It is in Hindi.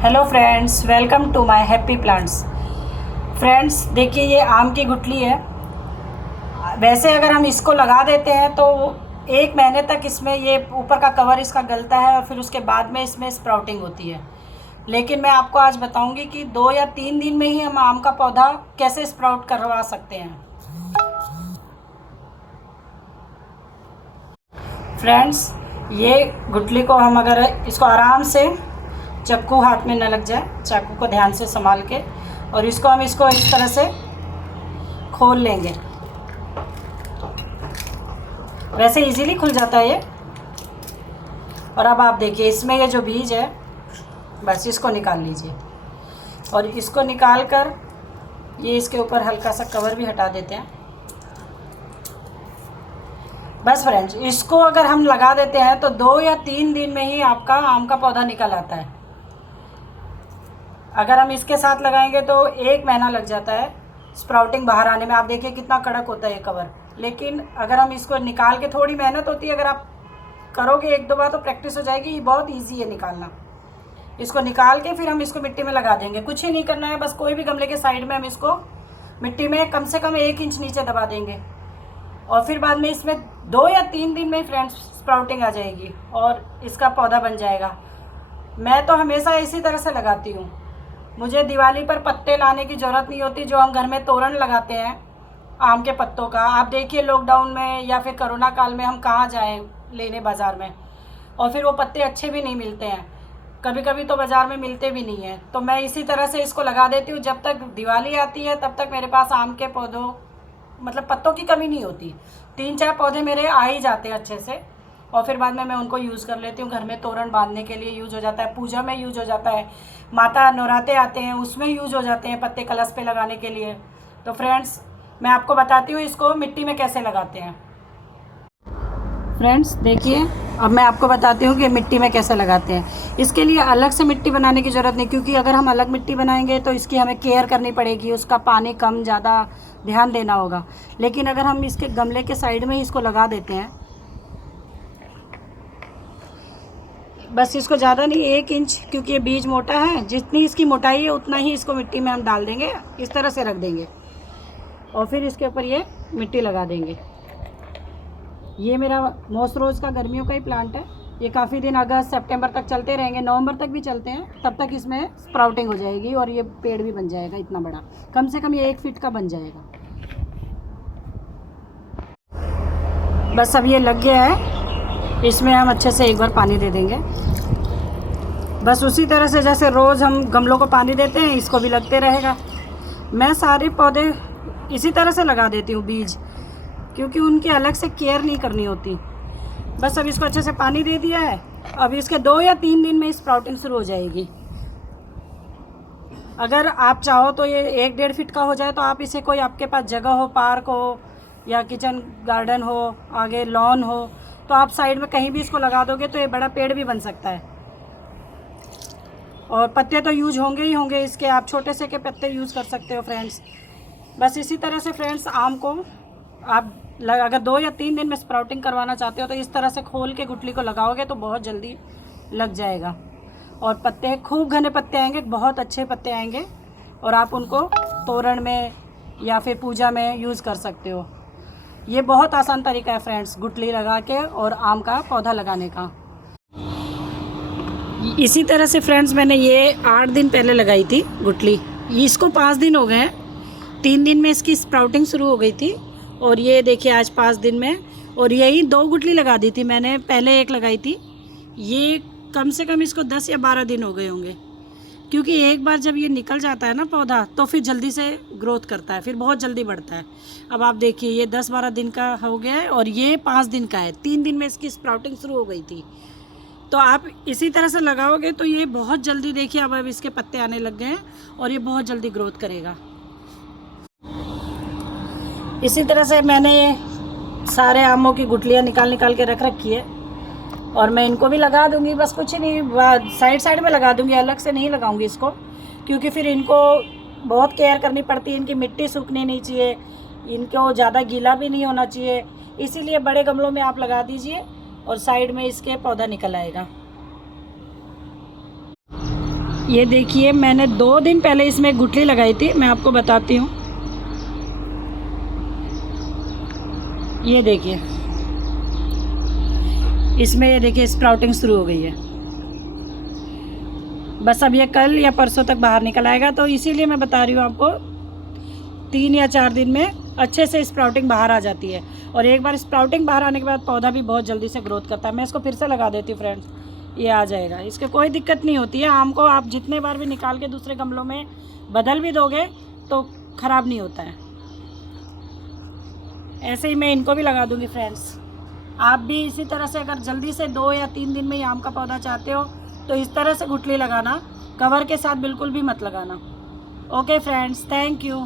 Hello friends, welcome to my happy plants. Friends देखिए, ये आम की गुठली है। वैसे अगर हम इसको लगा देते हैं तो 1 महीने तक इसमें ये ऊपर का कवर इसका गलता है और फिर उसके बाद में इसमें स्प्राउटिंग होती है। लेकिन मैं आपको आज बताऊंगी कि 2 या 3 दिन में ही हम आम का पौधा कैसे स्प्राउट करवा सकते हैं। फ्रेंड्स, ये गुठली को हम अगर इसको आराम से, चाकू हाथ में न लग जाए, चाकू को ध्यान से संभाल के, और इसको इस तरह से खोल लेंगे। वैसे इजीली खुल जाता है ये। और अब आप देखिए, इसमें ये जो बीज है, बस इसको निकाल लीजिए। और इसको निकाल कर ये इसके ऊपर हल्का सा कवर भी हटा देते हैं। बस फ्रेंड्स, इसको अगर हम लगा देते हैं तो 2 या 3 दिन में ही आपका आम का पौधा निकल आता है। अगर हम इसके साथ लगाएंगे तो 1 महीना लग जाता है स्प्राउटिंग बाहर आने में। आप देखिए कितना कड़क होता है ये कवर। लेकिन अगर हम इसको निकाल के, थोड़ी मेहनत होती है, अगर आप करोगे 1-2 बार तो प्रैक्टिस हो जाएगी। ये बहुत ईजी है निकालना। इसको निकाल के फिर हम इसको मिट्टी में लगा देंगे। कुछ ही नहीं करना है, बस कोई भी गमले के साइड में हम इसको मिट्टी में कम से कम 1 इंच नीचे दबा देंगे। और फिर बाद में इसमें 2 या 3 दिन में फ्रेंड्स स्प्राउटिंग आ जाएगी और इसका पौधा बन जाएगा। मैं तो हमेशा इसी तरह से लगाती हूँ। मुझे दिवाली पर पत्ते लाने की ज़रूरत नहीं होती। जो हम घर में तोरण लगाते हैं आम के पत्तों का, आप देखिए लॉकडाउन में या फिर कोरोना काल में हम कहाँ जाएं लेने बाज़ार में, और फिर वो पत्ते अच्छे भी नहीं मिलते हैं। कभी कभी तो बाज़ार में मिलते भी नहीं हैं। तो मैं इसी तरह से इसको लगा देती हूँ। जब तक दिवाली आती है तब तक मेरे पास आम के पौधों, मतलब पत्तों की कमी नहीं होती। 3-4 पौधे मेरे आ ही जाते हैं अच्छे से। और फिर बाद में मैं उनको यूज़ कर लेती हूँ। घर में तोरण बांधने के लिए यूज़ हो जाता है, पूजा में यूज़ हो जाता है, माता नवराते आते हैं उसमें यूज़ हो जाते हैं पत्ते कलश पे लगाने के लिए। तो फ्रेंड्स, मैं आपको बताती हूँ इसको मिट्टी में कैसे लगाते हैं। फ्रेंड्स देखिए, अब मैं आपको बताती हूँ कि मिट्टी में कैसे लगाते हैं। इसके लिए अलग से मिट्टी बनाने की ज़रूरत नहीं, क्योंकि अगर हम अलग मिट्टी बनाएंगे तो इसकी हमें केयर करनी पड़ेगी, उसका पानी कम ज़्यादा ध्यान देना होगा। लेकिन अगर हम इसके गमले के साइड में इसको लगा देते हैं, बस इसको ज़्यादा नहीं, 1 इंच, क्योंकि ये बीज मोटा है, जितनी इसकी मोटाई है उतना ही इसको मिट्टी में हम डाल देंगे। इस तरह से रख देंगे और फिर इसके ऊपर ये मिट्टी लगा देंगे। ये मेरा मोस्ट रोज़ का गर्मियों का ही प्लांट है। ये काफ़ी दिन अगस्त सितंबर तक चलते रहेंगे, नवंबर तक भी चलते हैं। तब तक इसमें स्प्राउटिंग हो जाएगी और ये पेड़ भी बन जाएगा इतना बड़ा। कम से कम ये 1 फीट का बन जाएगा। बस अब ये लग गया है। इसमें हम अच्छे से एक बार पानी दे देंगे। बस उसी तरह से जैसे रोज़ हम गमलों को पानी देते हैं, इसको भी लगते रहेगा। मैं सारे पौधे इसी तरह से लगा देती हूँ बीज, क्योंकि उनकी अलग से केयर नहीं करनी होती। बस अब इसको अच्छे से पानी दे दिया है। अब इसके 2 या 3 दिन में स्प्राउटिंग शुरू हो जाएगी। अगर आप चाहो तो ये 1-1.5 फीट का हो जाए तो आप इसे, कोई आपके पास जगह हो, पार्क हो या किचन गार्डन हो, आगे लॉन हो, तो आप साइड में कहीं भी इसको लगा दोगे तो ये बड़ा पेड़ भी बन सकता है। और पत्ते तो यूज होंगे ही होंगे इसके, आप छोटे से के पत्ते यूज़ कर सकते हो फ्रेंड्स। बस इसी तरह से फ्रेंड्स, आम को आप अगर 2 या 3 दिन में स्प्राउटिंग करवाना चाहते हो तो इस तरह से खोल के गुठली को लगाओगे तो बहुत जल्दी लग जाएगा। और पत्ते खूब घने पत्ते आएंगे, बहुत अच्छे पत्ते आएंगे, और आप उनको तोरण में या फिर पूजा में यूज़ कर सकते हो। ये बहुत आसान तरीका है फ्रेंड्स, गुठली लगा के और आम का पौधा लगाने का। इसी तरह से फ्रेंड्स, मैंने ये 8 दिन पहले लगाई थी गुठली। इसको 5 दिन हो गए हैं। 3 दिन में इसकी स्प्राउटिंग शुरू हो गई थी और ये देखिए आज 5 दिन में। और यही 2 गुठली लगा दी थी मैंने, पहले 1 लगाई थी। ये कम से कम इसको 10 या 12 दिन हो गए होंगे, क्योंकि एक बार जब ये निकल जाता है ना पौधा तो फिर जल्दी से ग्रोथ करता है, फिर बहुत जल्दी बढ़ता है। अब आप देखिए, ये 10-12 दिन का हो गया है और ये 5 दिन का है। 3 दिन में इसकी स्प्राउटिंग शुरू हो गई थी। तो आप इसी तरह से लगाओगे तो ये बहुत जल्दी, देखिए अब इसके पत्ते आने लग गए हैं और ये बहुत जल्दी ग्रोथ करेगा। इसी तरह से मैंने ये सारे आमों की गुठलियाँ निकाल के रख रखी है और मैं इनको भी लगा दूंगी। बस कुछ नहीं, साइड में लगा दूंगी, अलग से नहीं लगाऊंगी इसको, क्योंकि फिर इनको बहुत केयर करनी पड़ती है। इनकी मिट्टी सूखनी नहीं चाहिए, इनको ज़्यादा गीला भी नहीं होना चाहिए। इसीलिए बड़े गमलों में आप लगा दीजिए और साइड में इसके पौधा निकल आएगा। ये देखिए मैंने 2 दिन पहले इसमें गुठली लगाई थी, मैं आपको बताती हूँ। ये देखिए इसमें, ये देखिए स्प्राउटिंग शुरू हो गई है। बस अब ये कल या परसों तक बाहर निकल आएगा, तो इसीलिए मैं बता रही हूँ आपको 3 या 4 दिन में अच्छे से स्प्राउटिंग बाहर आ जाती है। और एक बार स्प्राउटिंग बाहर आने के बाद पौधा भी बहुत जल्दी से ग्रोथ करता है। मैं इसको फिर से लगा देती हूँ फ्रेंड्स, ये आ जाएगा, इसके कोई दिक्कत नहीं होती है। आम को आप जितने बार भी निकाल के दूसरे गमलों में बदल भी दोगे तो ख़राब नहीं होता है। ऐसे ही मैं इनको भी लगा दूँगी फ्रेंड्स। आप भी इसी तरह से अगर जल्दी से 2 या 3 दिन में ही आम का पौधा चाहते हो तो इस तरह से गुठली लगाना, कवर के साथ बिल्कुल भी मत लगाना। Okay friends, thank you.